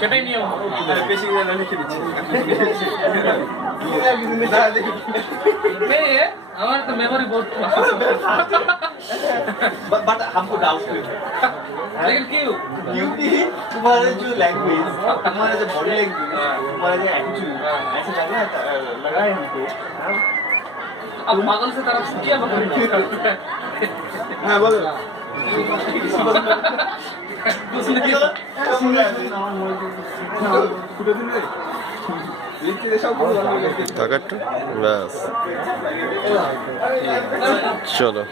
সেটাই নিয়ম বেশি লিখে দিচ্ছি আমার তো मेमोरी बहुत बट हमको डाउट है लेकिन क्यों क्योंकि तुम्हारे जो लैंग्वेज तुम्हारा जो बॉडी लैंग्वेज तुम्हारा जो एटीट्यूड ऐसे लगा है हमको अब पागल से तरफ किया हाँ बोलो টাকাটা ব্যাস চলো।